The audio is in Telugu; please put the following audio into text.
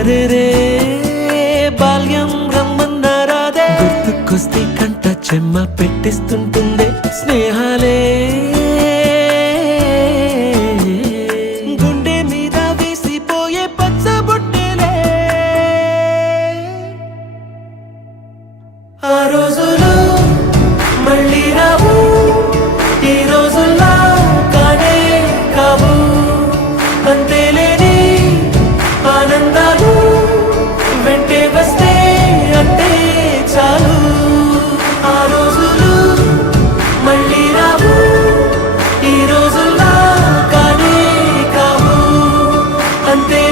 అరెరే బాల్యం రమ్మన్నారాదే గుర్తుకొస్తే కంట చెమ్మ పెట్టిస్తుంటుందే స్నేహాలే. గుండె మీద వేసిపోయే పచ్చబొట్టెలే ఆ రోజులు మళ్ళీ రావు. ante